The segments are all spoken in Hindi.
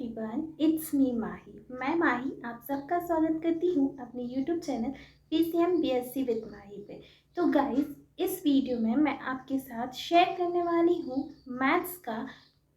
एवरीवन, इट्स मी माही। मैं माही आप सबका स्वागत करती हूँ अपने YouTube channel PCM BSc with Mahi पे। तो गाइस, इस वीडियो में मैं आपके साथ शेयर करने वाली हूँ मैथ्स का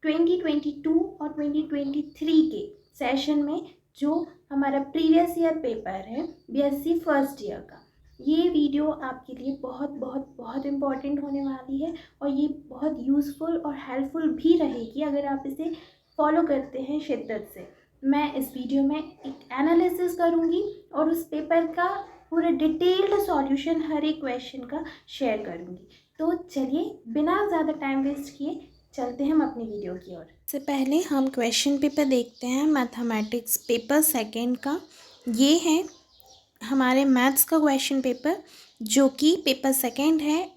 2022 और 2023 के सेशन में जो हमारा प्रीवियस ईयर पेपर है बीएससी फर्स्ट ईयर का। ये वीडियो आपके लिए बहुत बहुत बहुत इम्पॉर्टेंट होने वाली है और ये बहुत यूज़फुल और हेल्पफुल भी रहेगी अगर आप इसे फॉलो करते हैं शिद्दत से। मैं इस वीडियो में एक एनालिसिस करूँगी और उस पेपर का पूरा डिटेल्ड सॉल्यूशन हर एक क्वेश्चन का शेयर करूँगी। तो चलिए बिना ज़्यादा टाइम वेस्ट किए चलते हैं हम अपनी वीडियो की ओर। से पहले हम क्वेश्चन पेपर देखते हैं मैथमेटिक्स पेपर सेकेंड का। ये है हमारे मैथ्स का क्वेश्चन पेपर जो कि पेपर सेकेंड है।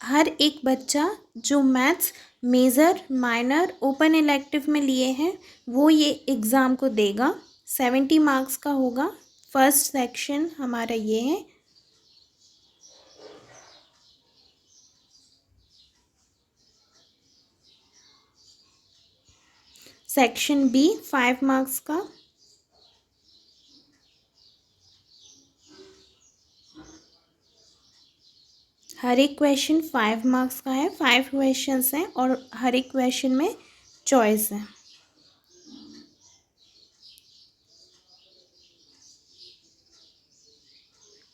हर एक बच्चा जो maths major minor open elective में लिए हैं वो ये एग्ज़ाम को देगा। 70 मार्क्स का होगा। फर्स्ट सेक्शन हमारा ये है। सेक्शन बी 5 मार्क्स का। हर एक क्वेश्चन 5 मार्क्स का है। 5 क्वेश्चंस हैं और हर एक क्वेश्चन में चॉइस है।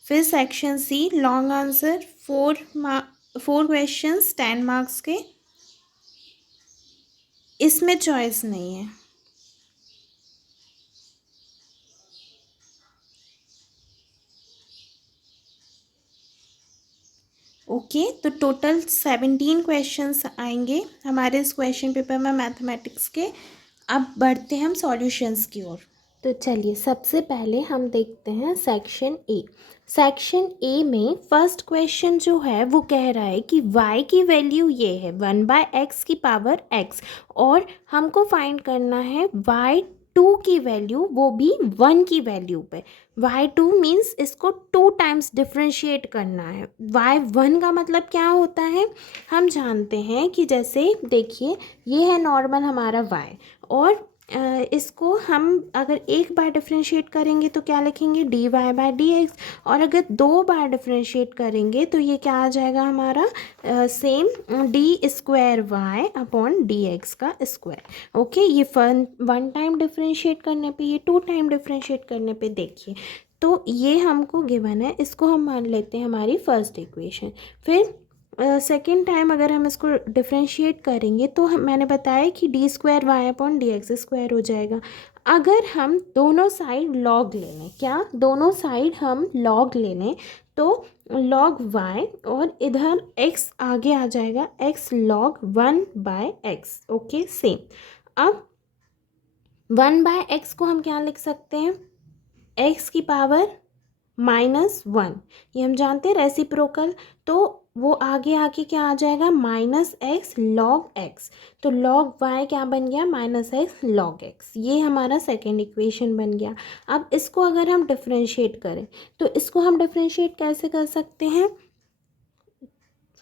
फिर section C long answer 4 questions 10 marks के। इसमें चॉइस नहीं है। ओके, तो टोटल 17 क्वेश्चंस आएंगे हमारे इस क्वेश्चन पेपर में मैथमेटिक्स के। अब बढ़ते हैं हम सॉल्यूशंस की ओर। तो चलिए सबसे पहले हम देखते हैं सेक्शन ए। सेक्शन ए में फर्स्ट क्वेश्चन जो है वो कह रहा है कि y की वैल्यू ये है 1/x की पावर x और हमको फाइंड करना है y2 की वैल्यू, वो भी 1 की वैल्यू पे। y2 मीन्स इसको 2 टाइम्स डिफ्रेंशिएट करना है। y1 का मतलब क्या होता है हम जानते हैं कि जैसे देखिए ये है नॉर्मल हमारा y और इसको हम अगर एक बार डिफ्रेंशिएट करेंगे तो क्या लिखेंगे dy/dx और अगर 2 बार डिफ्रेंशिएट करेंगे तो ये क्या आ जाएगा हमारा सेम d²y/dx का स्क्वायर। ओके, ये 1 टाइम डिफ्रेंशिएट करने पे, ये 2 टाइम डिफ्रेंशिएट करने पे देखिए तो ये हमको गिवन है। इसको हम मान लेते हैं हमारी फर्स्ट इक्वेशन। फिर सेकेंड टाइम अगर हम इसको डिफ्रेंशिएट करेंगे तो मैंने बताया कि d²y/dx² हो जाएगा। अगर हम दोनों साइड लॉग ले लें, क्या दोनों साइड हम लॉग ले लें तो log y और इधर x आगे आ जाएगा x log 1/x। Okay, same. अब 1/x को हम क्या लिख सकते हैं x की पावर -1, ये हम जानते हैं रेसिप्रोकल, तो वो आगे आके क्या आ जाएगा -x log x। तो log y क्या बन गया -x log x। ये हमारा सेकेंड इक्वेशन बन गया। अब इसको अगर हम डिफ्रेंशिएट करें तो इसको हम डिफ्रेंशिएट कैसे कर सकते हैं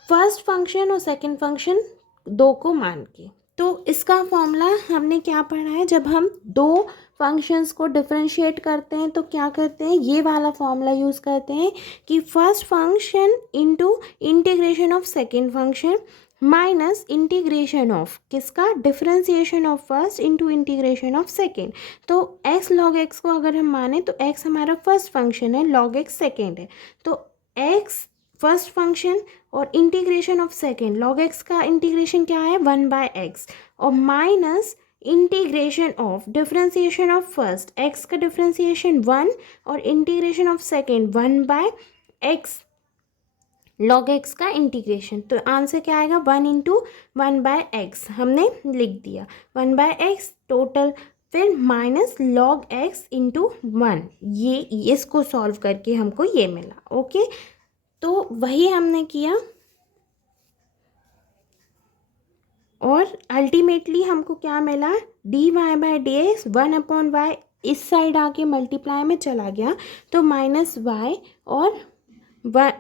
फर्स्ट फंक्शन और सेकेंड फंक्शन दो को मान के। तो इसका फॉर्मूला हमने क्या पढ़ा है, जब हम दो फंक्शंस को डिफरेंशिएट करते हैं तो क्या करते हैं, ये वाला फॉर्मूला यूज़ करते हैं कि first function into integration of second function minus integration of किसका differentiation of first into integration of second. तो x log x को अगर हम माने तो x हमारा फर्स्ट फंक्शन है, log x सेकेंड है। तो x फर्स्ट फंक्शन और integration of second, log x का इंटीग्रेशन क्या है 1/x और minus integration of differentiation of first x का डिफरेंशिएशन 1 और integration of second 1/x log x का इंटीग्रेशन। तो आंसर क्या आएगा 1 × 1/x हमने लिख दिया 1/x टोटल, फिर माइनस log x × 1। ये इसको सॉल्व करके हमको ये मिला। ओके, तो वही हमने किया और अल्टीमेटली हमको क्या मिला dy/dx 1/y इस साइड आके मल्टीप्लाई में चला गया तो -y और 1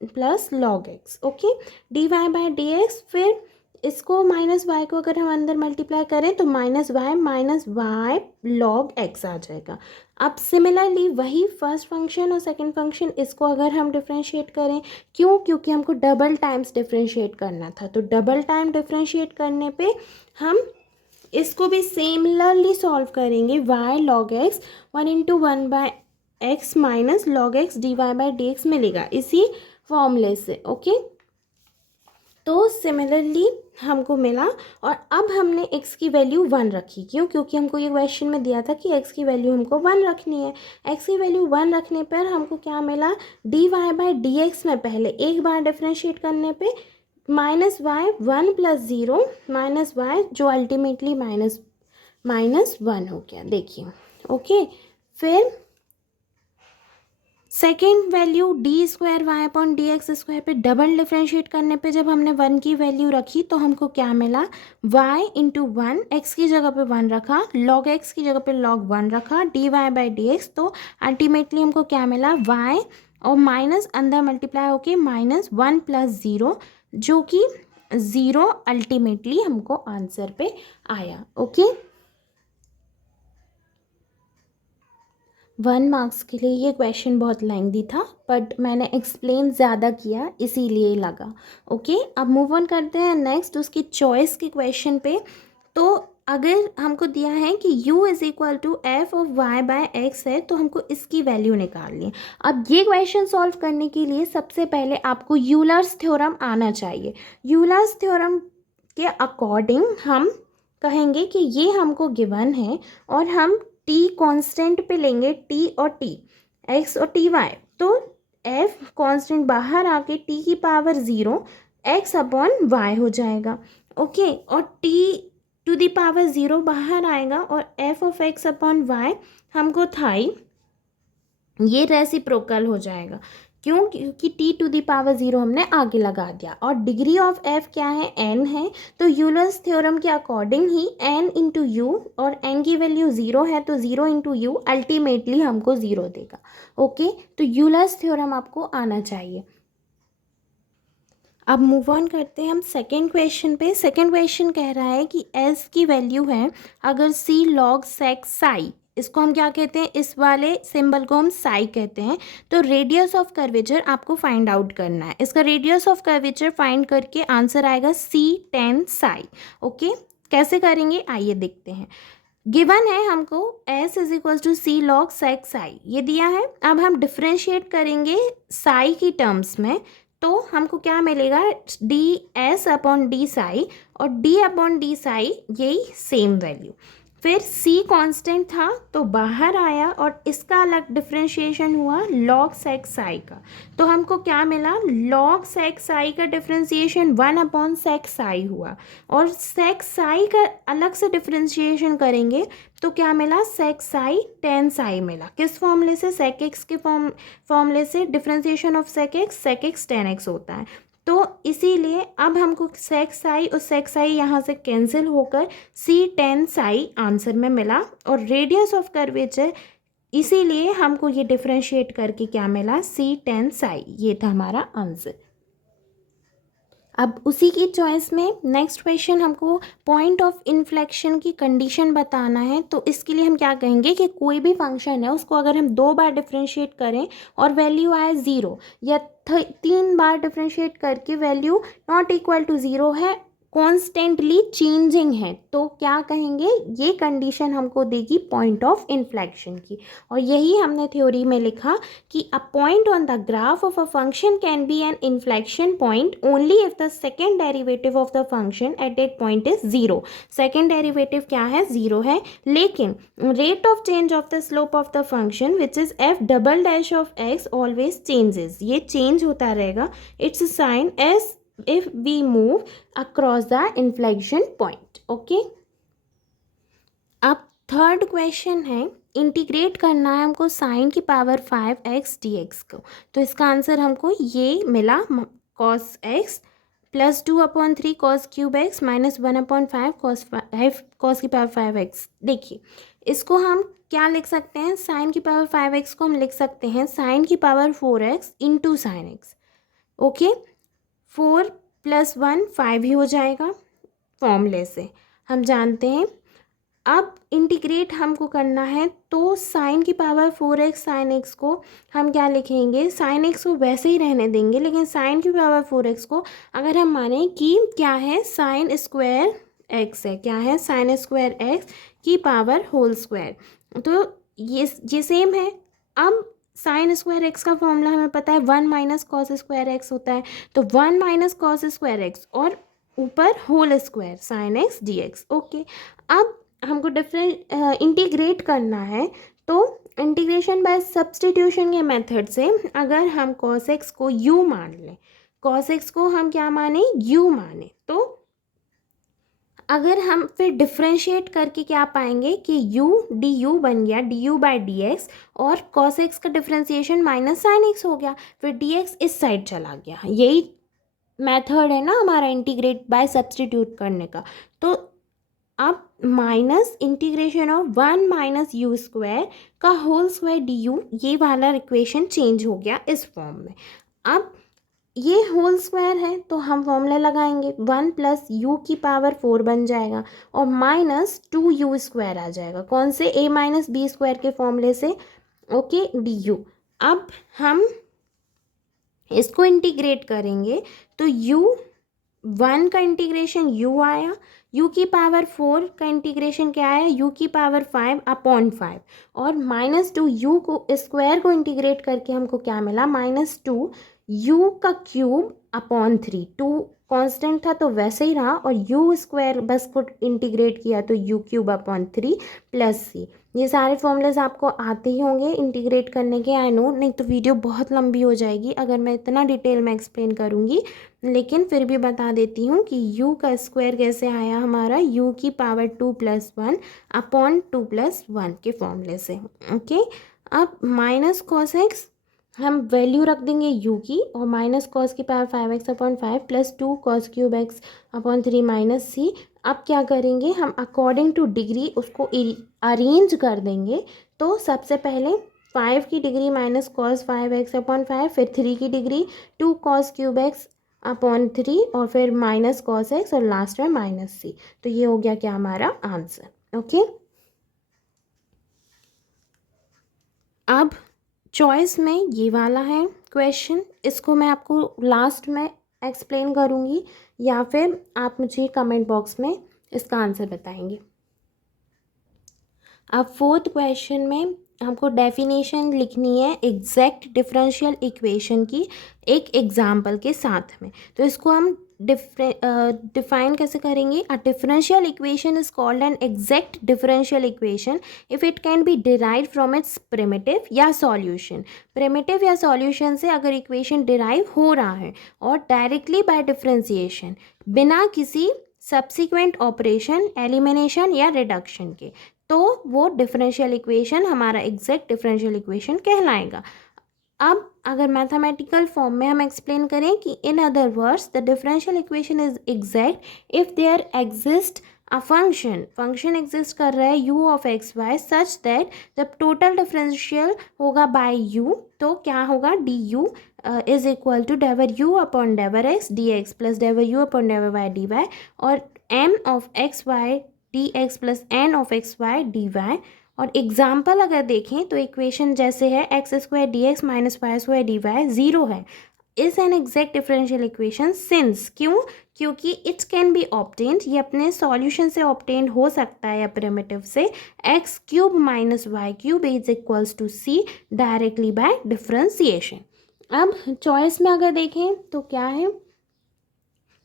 + log x। ओके, dy/dx फिर इसको माइनस वाई को अगर हम अंदर मल्टीप्लाई करें तो माइनस वाई लॉग एक्स आ जाएगा। अब सिमिलरली वही फर्स्ट फंक्शन और सेकंड फंक्शन, इसको अगर हम डिफ्रेंशिएट करें, क्योंकि हमको डबल टाइम्स डिफ्रेंशिएट करना था, तो डबल टाइम डिफ्रेंशिएट करने पे हम इसको भी सिमिलरली सॉल्व करेंगे। Y log X 1/1 minus log X dy/dx मिलेगा इसी फॉर्मूले से। ओके, तो सिमिलरली हमको मिला। और अब हमने x की वैल्यू 1 रखी, क्योंकि हमको ये क्वेश्चन में दिया था कि x की वैल्यू हमको 1 रखनी है। x की वैल्यू 1 रखने पर हमको क्या मिला, dy/dx में पहले एक बार डिफ्रेंशिएट करने पे -y 1 + 0 -y जो अल्टीमेटली -1 हो गया। देखिए, ओके, फिर सेकेंड वैल्यू d²y/dx² पे डबल डिफ्रेंशिएट करने पे जब हमने 1 की वैल्यू रखी तो हमको क्या मिला, y × 1, x की जगह पे 1 रखा, log x की जगह पे log 1 रखा, dy/dx, तो अल्टीमेटली हमको क्या मिला, y और माइनस अंदर मल्टीप्लाई होके -1 + 0 जो कि 0 अल्टीमेटली हमको आंसर पे आया। ओके, 1 मार्क्स के लिए ये क्वेश्चन बहुत लेंथी था, बट मैंने एक्सप्लेन ज़्यादा किया इसीलिए लगा। ओके, अब मूव ऑन करते हैं नेक्स्ट उसकी चॉइस के क्वेश्चन पे। तो अगर हमको दिया है कि u = f(y/x) है, तो हमको इसकी वैल्यू निकालनी है। अब ये क्वेश्चन सॉल्व करने के लिए सबसे पहले आपको यूलर्स थ्योरम आना चाहिए। यूलर्स थ्योरम के अकॉर्डिंग हम कहेंगे कि ये हमको गिवन है और हम t कांस्टेंट पे लेंगे, t और t, x और ty, तो f कांस्टेंट बाहर आके t की पावर 0 x/y हो जाएगा। ओके, और t टू दी पावर 0 बाहर आएगा और f(x/y) हमको था ही, ये रेसिप्रोकल हो जाएगा। क्योंकि t टू दी पावर 0 हमने आगे लगा दिया और डिग्री ऑफ f क्या है, n है, तो यूलर्स थ्योरम के अकॉर्डिंग ही n × u, और n की वैल्यू 0 है तो 0 × u अल्टीमेटली हमको 0 देगा। ओके, तो यूलर्स थ्योरम आपको आना चाहिए। अब मूव ऑन करते हैं हम सेकेंड क्वेश्चन पे। सेकेंड क्वेश्चन कह रहा है कि s की वैल्यू है अगर c log sec psi, इसको हम क्या कहते हैं, इस वाले सिंबल को हम साई कहते हैं, तो रेडियस ऑफ कर्वेचर आपको फाइंड आउट करना है। इसका रेडियस ऑफ कर्वेचर फाइंड करके आंसर आएगा c tan psi। ओके, कैसे करेंगे आइए देखते हैं। गिवन है हमको s = c log sec psi, ये दिया है। अब हम डिफ्रेंशिएट करेंगे साई की टर्म्स में, तो हमको क्या मिलेगा, ds/d psi, और d/d psi यही सेम वैल्यू। फिर c कांस्टेंट था तो बाहर आया और इसका अलग डिफ्रेंशिएशन हुआ log sec psi का, तो हमको क्या मिला, log sec psi का डिफ्रेंशिएशन 1/sec psi हुआ, और sec psi का अलग से डिफ्रेंशिएशन करेंगे तो क्या मिला, sec psi tan psi मिला। किस फॉर्मूले से, sec x के फॉर्मूले से। Differentiation of sec x tan x होता है, तो इसीलिए अब हमको sec psi और sec psi यहाँ से कैंसिल होकर c tan psi आंसर में मिला, और रेडियस ऑफ कर्वेचर इसीलिए हमको ये डिफ्रेंशिएट करके क्या मिला, c tan psi, ये था हमारा आंसर। अब उसी की चॉइस में नेक्स्ट क्वेश्चन हमको पॉइंट ऑफ इन्फ्लेक्शन की कंडीशन बताना है। तो इसके लिए हम क्या कहेंगे कि कोई भी फंक्शन है उसको अगर हम 2 बार डिफ्रेंशिएट करें और वैल्यू आए 0, या 3 बार डिफ्रेंशिएट करके वैल्यू नॉट इक्वल टू 0 है, कॉन्स्टेंटली चेंजिंग है, तो क्या कहेंगे, ये कंडीशन हमको देगी पॉइंट ऑफ इन्फ्लेक्शन की। और यही हमने थ्योरी में लिखा कि a point on the graph of a function can be an inflection point only if the second derivative of the function at that point is 0। Second derivative क्या है, 0 है, लेकिन rate of change of the slope of the function which is f" of x always changes, ये चेंज होता रहेगा। Its sign S if we move across the inflection point। Okay, अब थर्ड क्वेश्चन है, इंटीग्रेट करना है हमको साइन की पावर 5x dx को, तो इसका आंसर हमको ये मिला, cos x + 2/3 cos³ x - 1/5 cos की पावर 5x। देखिए, इसको हम क्या लिख सकते हैं, साइन की पावर 5x को हम लिख सकते हैं साइन की power 4x × sin x। Okay, 4 + 1 5 ही हो जाएगा, फॉर्मूले से हम जानते हैं। अब इंटीग्रेट हमको करना है तो साइन की पावर 4x साइन एक्स को हम क्या लिखेंगे, साइन एक्स को वैसे ही रहने देंगे, लेकिन साइन की पावर 4x को अगर हम माने कि क्या है, साइन स्क्वायर एक्स है, क्या है, साइन स्क्वायर एक्स की पावर होल स्क्वायर, तो ये सेम है। अब साइन स्क्वायर एक्स का फॉर्मूला हमें पता है 1 माइनस कॉस स्क्वायर एक्स होता है, तो 1 माइनस कॉस स्क्वायर एक्स और ऊपर whole square sine X D X. Okay, अब हमको डिफरेंट इंटीग्रेट करना है, तो इंटीग्रेशन बाय सब्स्टिट्यूशन के मेथड से अगर हम cos x को u मान लें, cos x को हम क्या माने, u माने, तो अगर हम फिर डिफ्रेंशिएट करके क्या पाएंगे कि u du बन गया du बाई डी एक्स, और cos x का डिफ्रेंसिएशन माइनस साइन x हो गया, फिर dx इस साइड चला गया। यही मेथड है ना हमारा इंटीग्रेट बाय सब्स्टिट्यूट करने का। तो अब minus integration of 1 minus you square का होल स्क्वायर डी यू, ये वाला इक्वेशन चेंज हो गया इस फॉर्म में। अब ये होल स्क्वायर है तो हम फॉर्मूला लगाएंगे, 1 प्लस यू की पावर 4 बन जाएगा और माइनस 2 यू स्क्वायर आ जाएगा, कौन से, a माइनस बी स्क्वायर के फॉर्मूले से। Okay, D you. अब हम इसको इंटीग्रेट करेंगे तो u1 का इंटीग्रेशन u आया, u की पावर 4 का इंटीग्रेशन क्या आया, u की पावर 5 अपॉन 5, और माइनस 2 u को स्क्वायर को इंटीग्रेट करके हमको क्या मिला, माइनस 2 u का क्यूब अपॉन 3। 2 कांस्टेंट था तो वैसे ही रहा, और u स्क्वायर बस को इंटीग्रेट किया तो u cube upon 3 plus c। ये सारे फॉर्मूलेज आपको आते ही होंगे इंटीग्रेट करने के, आई नो, नहीं तो वीडियो बहुत लंबी हो जाएगी अगर मैं इतना डिटेल में एक्सप्लेन करूँगी, लेकिन फिर भी बता देती हूँ कि u का स्क्वायर कैसे आया हमारा, u की पावर 2 प्लस 1 अपॉन 2 प्लस 1 के फॉर्मूले से। ओके, अब माइनस कॉस एक्स हम वैल्यू रख देंगे u की, और माइनस कॉस की power 5x upon 5 plus 2 cos cube x upon 3 minus c। अब क्या करेंगे हम, अकॉर्डिंग टू डिग्री उसको अरेंज कर देंगे। तो सबसे पहले 5 की degree minus cos 5x upon 5, फिर 3 की degree 2 cos cube x upon 3, और फिर माइनस कॉस एक्स, और लास्ट में माइनस c। तो ये हो गया क्या हमारा आंसर। ओके, अब चॉइस में ये वाला है क्वेश्चन, इसको मैं आपको लास्ट में एक्सप्लेन करूँगी, या फिर आप मुझे कमेंट बॉक्स में इसका आंसर बताएंगे। अब फोर्थ क्वेश्चन में हमको डेफिनेशन लिखनी है एग्जैक्ट डिफरेंशियल इक्वेशन की एक एग्जाम्पल के साथ में। तो इसको हम डिफाइन कैसे करेंगे, a differential equation is called an exact differential equation if it can be derive from its primitive या सॉल्यूशन। प्रिमिटिव या सॉल्यूशन से अगर इक्वेशन डिराइव हो रहा है और डायरेक्टली बाय डिफरेंशिएशन, बिना किसी सब्सिक्वेंट ऑपरेशन, एलिमिनेशन या रिडक्शन के, तो वो डिफरेंशियल इक्वेशन हमारा एग्जैक्ट डिफरेंशियल इक्वेशन कहलाएगा। अब अगर मैथमेटिकल फॉर्म में हम एक्सप्लेन करें कि in other words the differential equation is exact if there exist a function exist कर रहा है u of x y such that जब टोटल डिफरेंशियल होगा बाय u, तो क्या होगा, d u is equal to del u upon del x D x plus del u upon del y d y, और m of x y d x plus n of x y d y. और एग्जाम्पल अगर देखें तो इक्वेशन जैसे है X square D X minus Y square D Y 0 है, is an exact differential equation since, क्यों, क्योंकि इट्स कैन बी ऑब्टेन्ड, ये अपने सॉल्यूशन से ऑब्टेन्ड हो सकता है या प्रिमिटिव से, X cube minus Y cube is equals to C directly by differentiation. अब चॉइस में अगर देखें तो क्या है,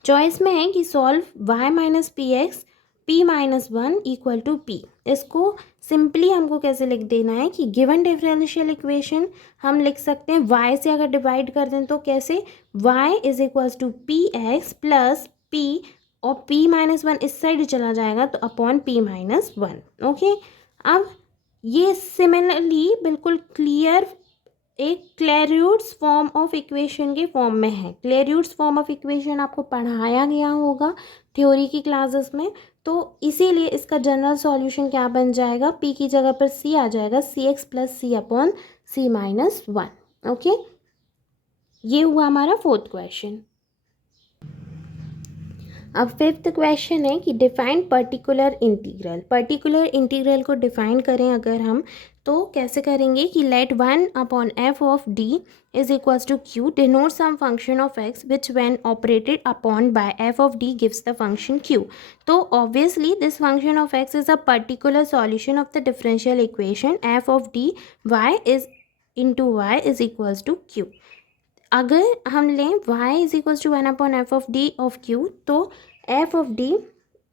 चॉइस में है कि solve y minus P X p minus 1 equal to p। इसको सिंपली हमको कैसे लिख देना है कि गिवन डिफरेंशियल इक्वेशन हम लिख सकते हैं y से अगर डिवाइड कर दें तो कैसे, y is equals to P X plus p, और p माइनस 1 इस साइड चला जाएगा तो अपॉन p माइनस 1। ओके, अब ये सिमिलरली बिल्कुल क्लियर एक क्लेरियड्स फॉर्म ऑफ इक्वेशन के फॉर्म में है। क्लेरियड्स फॉर्म ऑफ इक्वेशन आपको पढ़ाया गया होगा थ्योरी की क्लासेस में, तो इसीलिए इसका जनरल सॉल्यूशन क्या बन जाएगा, p की जगह पर c आ जाएगा, C X plus C upon C minus 1। Okay, ये हुआ हमारा फोर्थ क्वेश्चन। अब फिफ्थ क्वेश्चन है कि define particular integral. Particular integral को डिफाइन करें अगर हम, तो कैसे करेंगे कि let 1/f of d is equals to q denote some function of x which when operated upon by f of d gives the function q। तो obviously this function of x is a particular solution of the differential equation f of d y is into y is equals to q। अगर हम लें y is equals to 1/f of d of q, तो f of d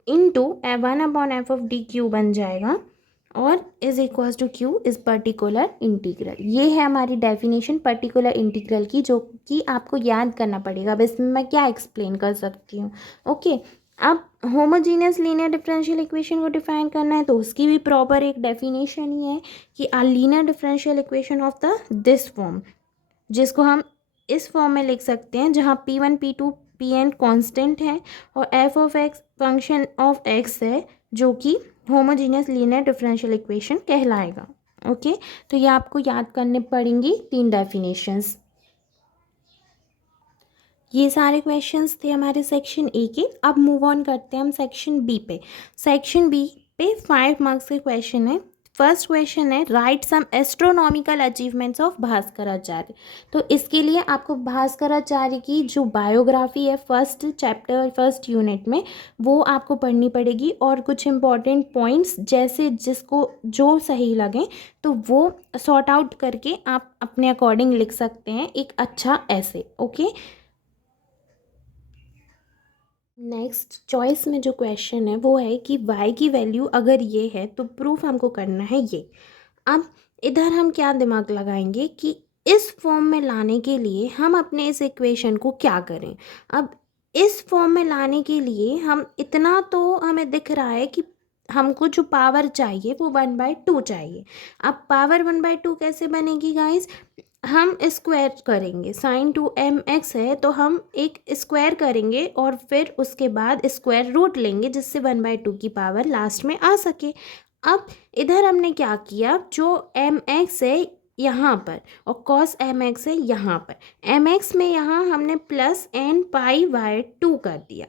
into 1/f of d q बन जाएगा और is equals to q is particular integral. ये है हमारी डेफिनेशन पर्टिकुलर इंटीग्रल की, जो कि आपको याद करना पड़ेगा। अब इसमें मैं क्या एक्सप्लेन कर सकती हूँ। ओके, अब होमोजीनियस लीनियर डिफरेंशियल इक्वेशन को डिफाइन करना है, तो उसकी भी प्रॉपर एक डेफिनेशन ही है कि a linear differential equation of the this form, जिसको हम इस फॉर्म में लिख सकते हैं जहाँ p1 p2 pn कांस्टेंट है और f of x function of x है, जो कि होमोजीनियस लीनियर डिफरेंशियल इक्वेशन कहलाएगा। ओके, तो ये आपको याद करने पड़ेंगी 3 डेफिनेशंस। ये सारे क्वेश्चंस थे हमारे सेक्शन ए के। अब मूव ऑन करते हैं हम सेक्शन बी पे। सेक्शन बी पे 5 मार्क्स के क्वेश्चन है। फर्स्ट क्वेश्चन है write some astronomical achievements of Bhaskaracharya. तो इसके लिए आपको भास्कराचार्य की जो बायोग्राफी है फर्स्ट चैप्टर फर्स्ट यूनिट में, वो आपको पढ़नी पड़ेगी और कुछ इंपॉर्टेंट पॉइंट्स जैसे जिसको जो सही लगे तो वो सॉर्ट आउट करके आप अपने अकॉर्डिंग लिख सकते हैं एक अच्छा ऐसे। ओके, नेक्स्ट चॉइस में जो क्वेश्चन है वो है कि y की वैल्यू अगर ये है तो प्रूफ हमको करना है ये। अब इधर हम क्या दिमाग लगाएंगे कि इस फॉर्म में लाने के लिए हम अपने इस इक्वेशन को क्या करें। अब इस फॉर्म में लाने के लिए हम इतना तो हमें दिख रहा है कि हमको जो पावर चाहिए वो 1/2 चाहिए। अब पावर 1/2 कैसे बनेगी गाइस, हम स्क्वायर करेंगे। साइन 2mx है तो हम एक स्क्वायर करेंगे और फिर उसके बाद स्क्वायर रूट लेंगे जिससे 1/2 की पावर लास्ट में आ सके। अब इधर हमने क्या किया, जो mx है यहाँ पर और cos mx है यहाँ पर, mx में यहाँ हमने प्लस n π/2 कर दिया।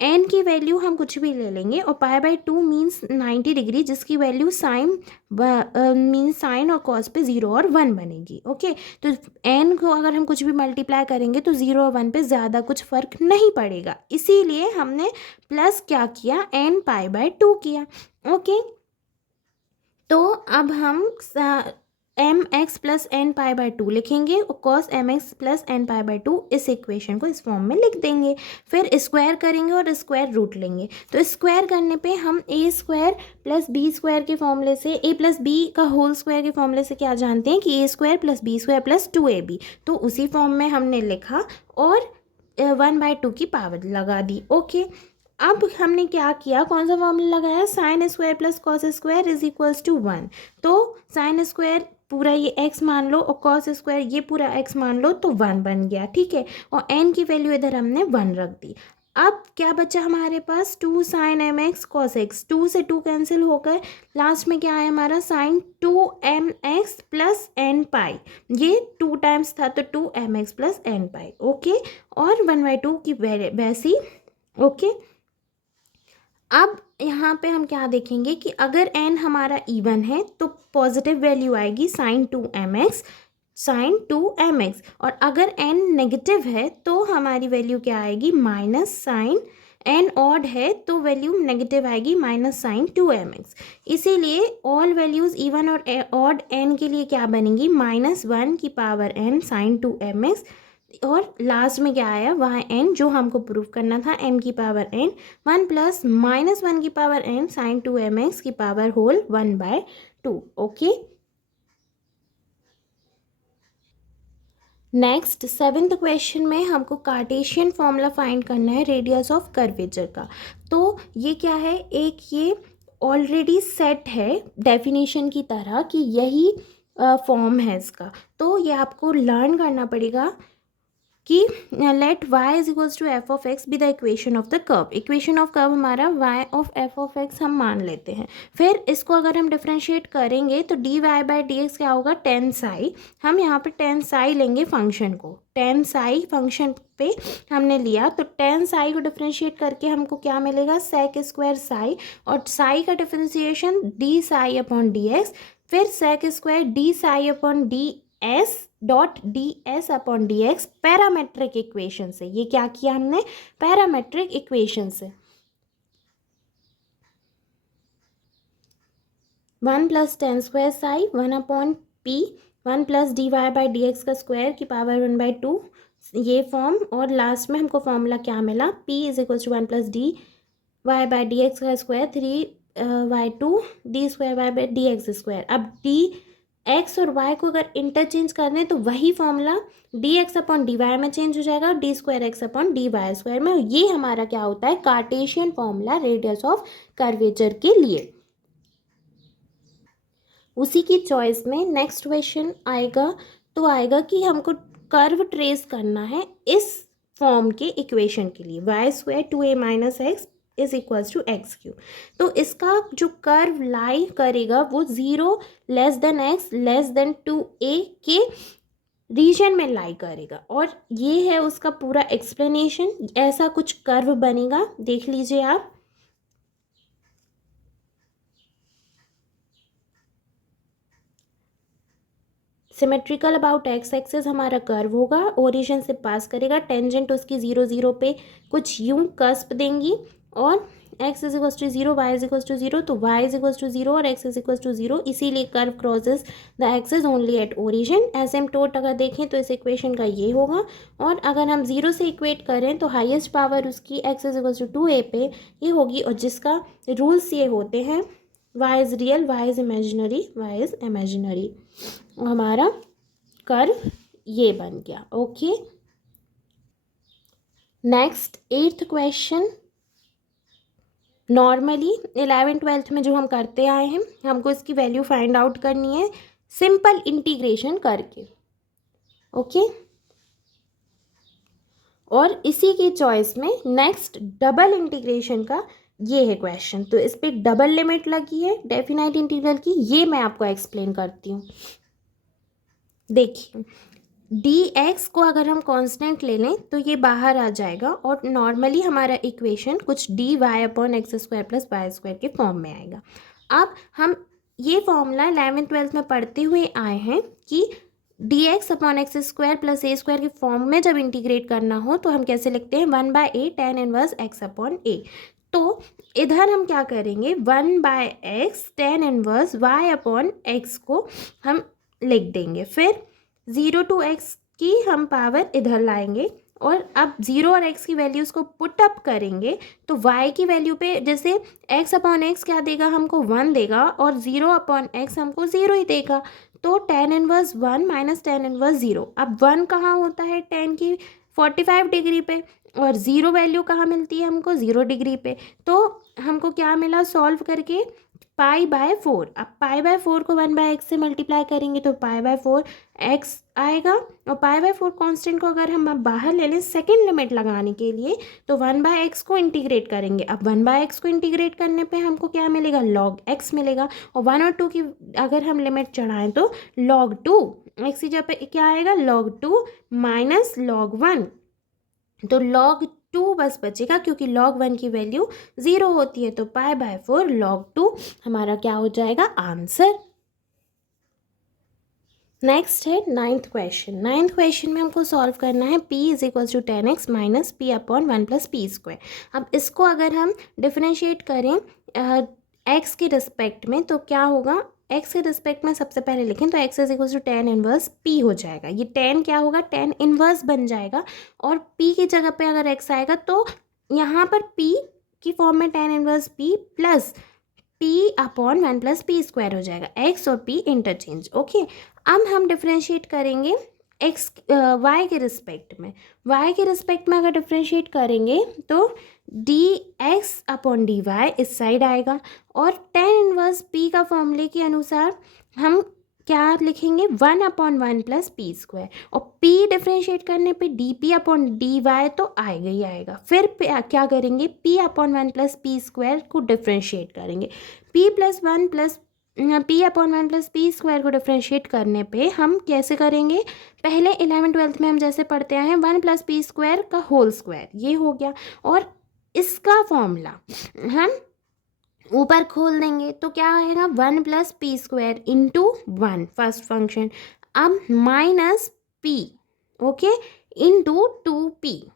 n की वैल्यू हम कुछ भी ले लेंगे और π/2 मीन्स 90 डिग्री, जिसकी वैल्यू साइन मीन्स साइन और कॉस पे 0 और 1 बनेगी। ओके, तो n को अगर हम कुछ भी मल्टीप्लाई करेंगे तो 0 और 1 पे ज़्यादा कुछ फ़र्क नहीं पड़ेगा, इसीलिए हमने प्लस क्या किया n π/2 किया। ओके, तो अब हम mx प्लस n π/2 लिखेंगे और cos mx प्लस n π/2 इस इक्वेशन को इस फॉर्म में लिख देंगे। फिर स्क्वायर करेंगे और स्क्वायर रूट लेंगे। तो स्क्वायर करने पे हम a square plus b square के फॉर्मूले से a प्लस b का होल स्क्वायर के फॉर्मूले से क्या जानते हैं कि a square plus b square plus 2ab, तो उसी फॉर्म में हमने लिखा और 1/2 की पावर लगा दी। ओके, अब हमने क्या किया, कौन सा फॉर्मूला लगाया, sine square plus cos square is equals to 1। तो साइन स्क्वायर पूरा ये x मान लो और कॉस स्क्वायर ये पूरा x मान लो तो 1 बन गया। ठीक है, और n की वैल्यू इधर हमने 1 रख दी। अब क्या बचा हमारे पास, 2 साइन mx cos x, 2 से 2 कैंसिल होकर लास्ट में क्या है हमारा साइन 2mx प्लस n पाई, ये 2 टाइम्स था तो 2mx प्लस n पाई। ओके, और 1/2 की वैसी। ओके, अब यहाँ पे हम क्या देखेंगे कि अगर n हमारा इवन है तो पॉजिटिव वैल्यू आएगी साइन 2mx, और अगर n नेगेटिव है तो हमारी वैल्यू क्या आएगी माइनस साइन, n ऑड है तो वैल्यू नेगेटिव आएगी माइनस साइन 2mx। इसीलिए ऑल वैल्यूज़ इवन और ऑड n के लिए क्या बनेंगी, -1 की पावर n साइन 2mx, और लास्ट में क्या आया वहाँ n जो हमको प्रूफ करना था m की पावर n 1 प्लस -1 की पावर n साइन 2mx की power whole 1/2। Okay, next 7th question में हमको कार्टेशियन फॉर्मूला फाइंड करना है रेडियस ऑफ कर्वेचर का। तो ये क्या है, एक ये ऑलरेडी सेट है डेफिनेशन की तरह कि यही फॉर्म है इसका, तो ये आपको लर्न करना पड़ेगा कि let y is equals to F of X be the equation of the curve. Equation of curve हमारा y of F of X हम मान लेते हैं। फिर इसको अगर हम डिफ्रेंशिएट करेंगे तो dy बाई डी एक्स क्या होगा, टेन साई। हम यहाँ पे टेन साई लेंगे फंक्शन को, टेन साई फंक्शन पे हमने लिया, तो टेन साई को डिफ्रेंशिएट करके हमको क्या मिलेगा, सेक स्क्वायर साई, और साई का differentiation d psi upon d x, फिर sec square d psi upon d s dot d s upon d x parametric equation से। ये क्या किया हमने, पैरामेट्रिक इक्वेशन से। 1 plus tan square psi 1 upon p, 1 plus d y by d x का स्क्वायर की पावर 1/2, ये फॉर्म, और लास्ट में हमको फॉर्मूला क्या मिला, p is equal to 1 plus d y by d x का square 3/2 d square y by d x square. अब डी एक्स और वाई को अगर इंटरचेंज करने तो वही formula d x upon d y में चेंज हो जाएगा, d square x upon d y square में। ये हमारा क्या होता है, Cartesian formula radius of curvature के लिए। उसी की चॉइस में नेक्स्ट क्वेश्चन आएगा, तो आएगा कि हमको कर्व ट्रेस करना है इस फॉर्म के इक्वेशन के लिए, Y square 2a minus X is equals to X cube. तो इसका जो कर्व लाई करेगा वो 0 less than X less than 2a के रीजन में लाई करेगा, और ये है उसका पूरा एक्सप्लेनेशन। ऐसा कुछ कर्व बनेगा, देख लीजिए आप। सिमेट्रिकल अबाउट एक्स एक्सेस हमारा कर्व होगा, ओरिजिन से पास करेगा, टेंजेंट उसकी 0 0 पे कुछ यूं कस्प देंगी, और x is equals to 0, y is equals to 0, तो y इज इक्वल्स टू 0 और x इज इक्वल्स टू 0, इसीलिए curve crosses the axis only at origin. Asymptote अगर देखें तो इस इक्वेशन का ये होगा, और अगर हम 0 से इक्वेट करें तो हाईएस्ट पावर उसकी x is equals to 2a पे ये होगी, और जिसका रूल्स ये होते हैं y is real, y is imaginary, y is imaginary. हमारा कर्व ये बन गया। Okay, next 8th question. Normally 11th-12th में जो हम करते आए हैं, हमको इसकी वैल्यू फाइंड आउट करनी है सिंपल इंटीग्रेशन करके। ओके, और इसी की चॉइस में नेक्स्ट डबल इंटीग्रेशन का ये है क्वेश्चन। तो इस पे डबल लिमिट लगी है डेफिनाइट इंटीग्रल की, ये मैं आपको एक्सप्लेन करती हूँ। देखिए, डी एक्स को अगर हम कांस्टेंट ले लें तो ये बाहर आ जाएगा, और नॉर्मली हमारा इक्वेशन कुछ D Y upon x square plus Y square के फॉर्म में आएगा। अब हम ये फॉर्मूला 11th-12th में पढ़ते हुए आए हैं कि d x upon x square plus a square के फॉर्म में जब इंटीग्रेट करना हो तो हम कैसे लिखते हैं, 1/a tan inverse x upon a. तो इधर हम क्या करेंगे, 1/x tan inverse y upon x को हम लिख देंगे, फिर 0 to x की हम पावर इधर लाएंगे, और अब 0 और x की वैल्यूज़ को पुट अप करेंगे तो y की वैल्यू पे जैसे x अपॉन एक्स क्या देगा, हमको 1 देगा, और 0 अपॉन एक्स हमको 0 ही देगा। तो tan inverse 1 minus tan inverse 0। अब 1 कहाँ होता है, tan की 45 डिग्री पे, और 0 वैल्यू कहाँ मिलती है हमको, 0 डिग्री पे। तो हमको क्या मिला सॉल्व करके, π/4। अब π/4 को 1/x से मल्टीप्लाई करेंगे तो π/4 x आएगा, और π/4 कांस्टेंट को अगर हम अब बाहर ले लें सेकेंड लिमिट लगाने के लिए तो 1/x को इंटीग्रेट करेंगे। अब 1/x को इंटीग्रेट करने पे हमको क्या मिलेगा, log x मिलेगा, और 1 और 2 की अगर हम लिमिट चढ़ाएं तो log 2, x की जगह पे क्या आएगा, log 2 माइनस log 1, तो log 2 बस बचेगा, क्योंकि log 1 की वैल्यू 0 होती है। तो π/4 log 2 हमारा क्या हो जाएगा, आंसर। नेक्स्ट है 9th क्वेश्चन। 9th क्वेश्चन में हमको सॉल्व करना है p is equals to 10x minus P upon 1 plus P square. अब इसको अगर हम डिफरेंशिएट करें x के रिस्पेक्ट में तो क्या होगा, x के रिस्पेक्ट में सबसे पहले लिखें तो x is equals to tan inverse p हो जाएगा। ये tan क्या होगा, tan इनवर्स बन जाएगा, और p की जगह पे अगर x आएगा तो यहाँ पर p की फॉर्म में tan inverse p plus p upon 1 plus P square हो जाएगा, x और p इंटरचेंज। ओके, अब हम डिफ्रेंशिएट करेंगे x y के रिस्पेक्ट में। y के रिस्पेक्ट में अगर डिफ्रेंशिएट करेंगे तो dx अपॉन dy इस साइड आएगा, और tan इनवर्स p का फॉर्मूले के अनुसार हम क्या लिखेंगे 1/1 प्लस पी स्क्वायर, और p डिफ्रेंशिएट करने पे dp/dy तो आएगा ही आएगा। फिर क्या करेंगे p/1 प्लस पी स्क्वायर को डिफ्रेंशिएट करेंगे। p/1 प्लस पी स्क्वायर को डिफ्रेंशिएट करने पे हम कैसे करेंगे, पहले 11th-12th में हम जैसे पढ़ते आए हैं 1 प्लस पी स्क्वायर का होल स्क्वायर, ये हो गया। और इसका फॉर्मूला हम ऊपर खोल देंगे तो क्या आएगा 1 plus P square into 1 first function, अब minus p, okay, into 2p।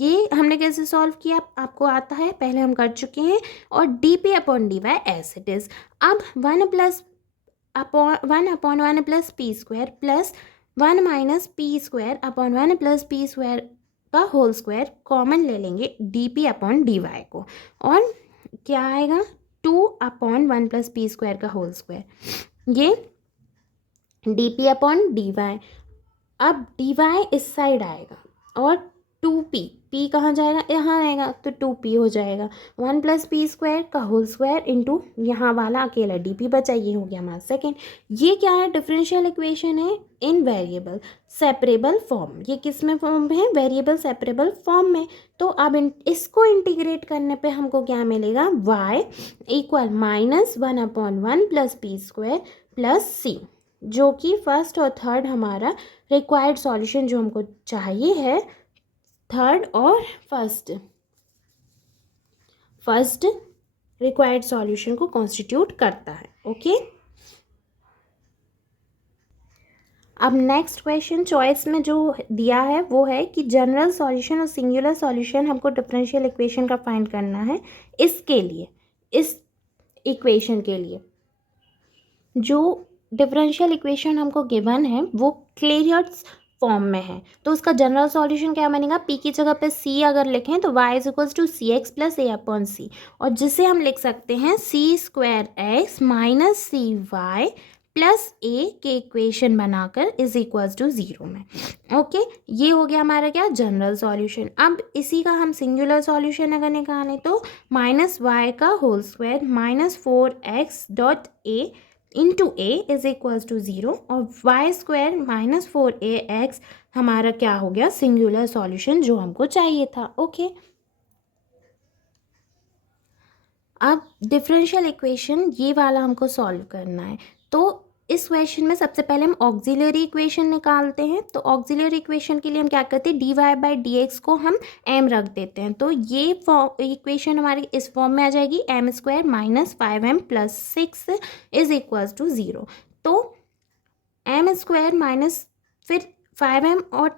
ये हमने कैसे सॉल्व किया आपको आता है, पहले हम कर चुके हैं। और dp/dy एज इट इज। अब 1 upon 1 plus P square plus 1 minus P square upon 1 plus P square का होल स्क्वायर कॉमन ले लेंगे dp/dy को, और क्या आएगा 2/1 प्लस पी स्क्वायर का होल स्क्वायर, ये dp/dy। अब dy इस साइड आएगा और 2p, p कहाँ जाएगा, यहाँ आएगा तो 2p हो जाएगा। 1 प्लस पी स्क्वायर का होल स्क्वायर इंटू यहाँ वाला अकेला dp बचा, ये हो गया हमारा सेकेंड। ये क्या है, डिफरेंशियल इक्वेशन है इन वेरिएबल सेपरेबल फॉर्म। ये किस में फॉर्म है, वेरिएबल सेपरेबल फॉर्म में। तो अब इसको इंटीग्रेट करने पे हमको क्या मिलेगा, y equal -1/1 plus P square plus c, जो कि फर्स्ट और थर्ड हमारा रिक्वायर्ड सॉल्यूशन जो हमको चाहिए है, थर्ड और फर्स्ट रिक्वायर्ड सॉल्यूशन को कॉन्स्टिट्यूट करता है। ओके, अब नेक्स्ट क्वेश्चन चॉइस में जो दिया है वो है कि जनरल सॉल्यूशन और सिंगुलर सॉल्यूशन हमको डिफरेंशियल इक्वेशन का फाइंड करना है। इसके लिए, इस इक्वेशन के लिए जो डिफरेंशियल इक्वेशन हमको गिवन है वो क्लेयर्स फॉर्म में है, तो उसका जनरल सॉल्यूशन क्या बनेगा, p की जगह पे c अगर लिखें तो y is equals to cx plus a/c, और जिसे हम लिख सकते हैं c² minus cy plus a के इक्वेशन बनाकर इज इक्वल्स टू 0 में। ओके, ये हो गया हमारा क्या, जनरल सॉल्यूशन। अब इसी का हम सिंगुलर सॉल्यूशन अगर निकालें तो -y का whole square minus 4x dot a into A is equals to 0, और y² माइनस 4ax हमारा क्या हो गया, सिंगुलर सॉल्यूशन जो हमको चाहिए था। ओके, अब डिफरेंशियल इक्वेशन ये वाला हमको सॉल्व करना है। तो इस क्वेश्चन में सबसे पहले हम ऑक्सिलरी इक्वेशन निकालते हैं। तो ऑक्सिलरी इक्वेशन के लिए हम क्या करते हैं, dy/dx को हम m रख देते हैं। तो ये इक्वेशन हमारी इस फॉर्म में आ जाएगी m² minus 5m plus 6 is equals to 0। तो m² माइनस फिर 5m, और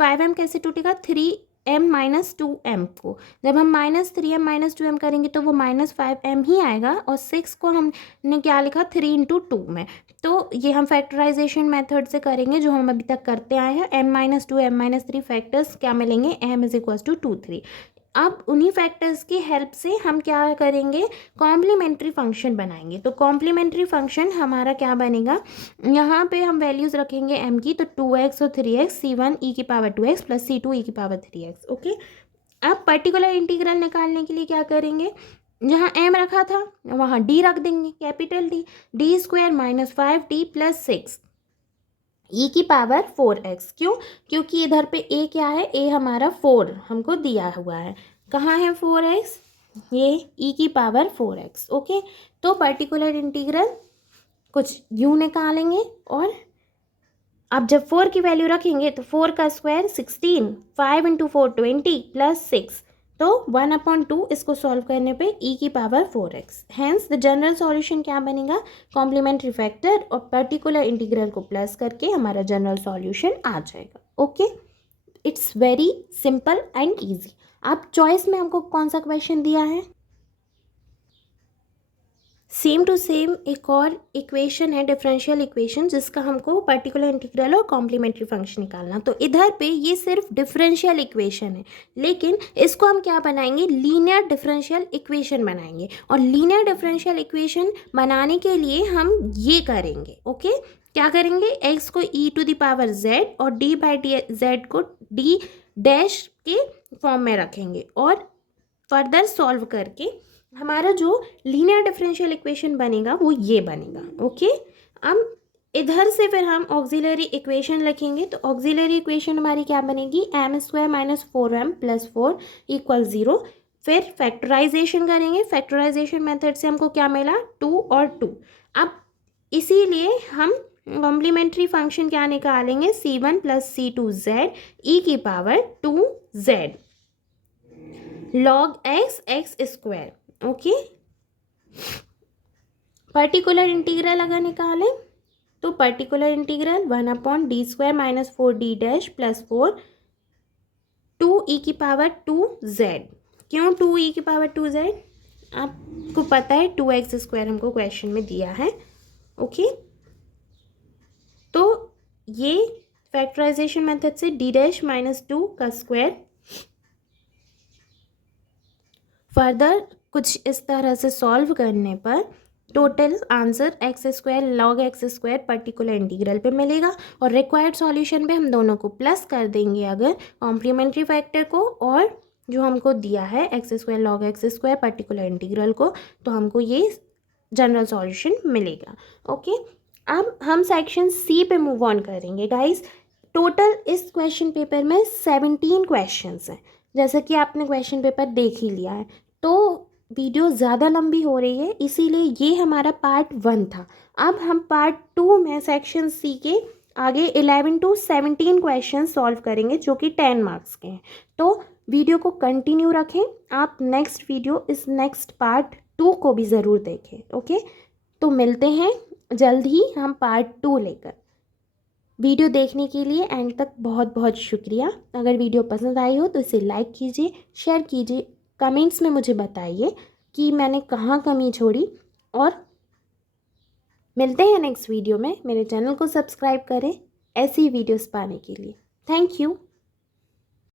5m कैसे टूटेगा, 3m माइनस 2m को जब हम -3m माइनस 2m करेंगे तो वो -5m ही आएगा, और 6 को हमने क्या लिखा 3 इंटू 2 में। तो ये हम फैक्टराइजेशन मेथड से करेंगे जो हम अभी तक करते आए हैं। m-2 m-3 फैक्टर्स क्या मिलेंगे, m इज इक्वल्स टू 2 3। अब उन्हीं फैक्टर्स की हेल्प से हम क्या करेंगे, कॉम्प्लीमेंट्री फंक्शन बनाएंगे। तो कॉम्प्लीमेंट्री फंक्शन हमारा क्या बनेगा, यहाँ पे हम वैल्यूज़ रखेंगे m की, तो 2x और 3x, c1 e⁻2x plus c2 e⁻3x। Okay, अब पर्टिकुलर इंटीग्रल निकालने के लिए क्या करेंगे, जहाँ m रखा था वहाँ d रख देंगे, capital d² minus 5d plus 6 e⁻4x। क्यों, क्योंकि इधर पे a क्या है, a हमारा 4 हमको दिया हुआ है। कहाँ है 4x, ये e⁻4x। ओके, तो पर्टिकुलर इंटीग्रल कुछ यूँ निकालेंगे, और अब जब 4 की वैल्यू रखेंगे तो 4 का स्क्वायर 16, 5 इंटू 4 20 प्लस 6, तो 1/2 इसको सॉल्व करने पे e⁻4x। Hence the general solution क्या बनेगा, कॉम्प्लीमेंट्री फैक्टर और पर्टिकुलर इंटीग्रल को प्लस करके हमारा जनरल सॉल्यूशन आ जाएगा। Okay, it's very simple and easy. आप चॉइस में हमको कौन सा क्वेश्चन दिया है, सेम टू सेम एक और इक्वेशन है डिफरेंशियल इक्वेशन, जिसका हमको पर्टिकुलर इंटीग्रल और कॉम्प्लीमेंट्री फंक्शन निकालना। तो इधर पे ये सिर्फ डिफरेंशियल इक्वेशन है, लेकिन इसको हम क्या बनाएंगे, लीनियर डिफरेंशियल इक्वेशन बनाएंगे। और लीनियर डिफरेंशियल इक्वेशन बनाने के लिए हम ये करेंगे। ओके, क्या करेंगे, x को e⁻z और d/dz को d डैश के फॉर्म में रखेंगे, और फर्दर सॉल्व करके हमारा जो लीनियर डिफरेंशियल इक्वेशन बनेगा वो ये बनेगा। ओके, अब इधर से फिर हम ऑक्सिलरी इक्वेशन लिखेंगे। तो ऑक्सिलरी इक्वेशन हमारी क्या बनेगी, m² - 4m + 4 = 0। फिर फैक्टराइजेशन करेंगे। फैक्टराइजेशन मेथड से हमको क्या मिला, 2 और 2। अब इसीलिए हम कॉम्प्लीमेंट्री फंक्शन क्या निकालेंगे, c1 + c2z e⁻² 2z log x² okay. Particular integral अगर निकालें तो particular integral 1/d² - 4d' + 4 2e⁻²z। क्यों 2e⁻²z, आपको पता है 2x² हमको क्वेश्चन में दिया है ओके। तो ये फैक्टराइजेशन मेथड से d' - 2 का स्क्वायर। फर्दर कुछ इस तरह से सॉल्व करने पर total answer x² log x² particular integral पे मिलेगा। और रिक्वायर्ड सॉल्यूशन पे हम दोनों को प्लस कर देंगे अगर कॉम्प्लीमेंट्री फैक्टर को और जो हमको दिया है x² log x² particular integral को, तो हमको ये जनरल सॉल्यूशन मिलेगा ओके। अब हम सेक्शन सी पे मूव ऑन करेंगे गाइस। टोटल इस क्वेश्चन पेपर में 17 क्वेश्चंस हैं, जैसा कि आपने क्वेश्चन पेपर देख ही लिया है। तो वीडियो ज़्यादा लंबी हो रही है, इसीलिए ये हमारा पार्ट 1 था। अब हम पार्ट 2 में सेक्शन सी के आगे 11 to 17 क्वेश्चन सॉल्व करेंगे जो कि 10 मार्क्स के हैं। तो वीडियो को कंटिन्यू रखें, आप नेक्स्ट वीडियो इस नेक्स्ट पार्ट 2 को भी ज़रूर देखें ओके। तो मिलते हैं जल्द ही हम पार्ट 2 लेकर। वीडियो देखने के लिए एंड तक बहुत बहुत शुक्रिया। अगर वीडियो पसंद आई हो तो इसे लाइक कीजिए, शेयर कीजिए, कमेंट्स में मुझे बताइए कि मैंने कहाँ कमी छोड़ी। और मिलते हैं नेक्स्ट वीडियो में। मेरे चैनल को सब्सक्राइब करें ऐसी वीडियोस पाने के लिए। Thank you.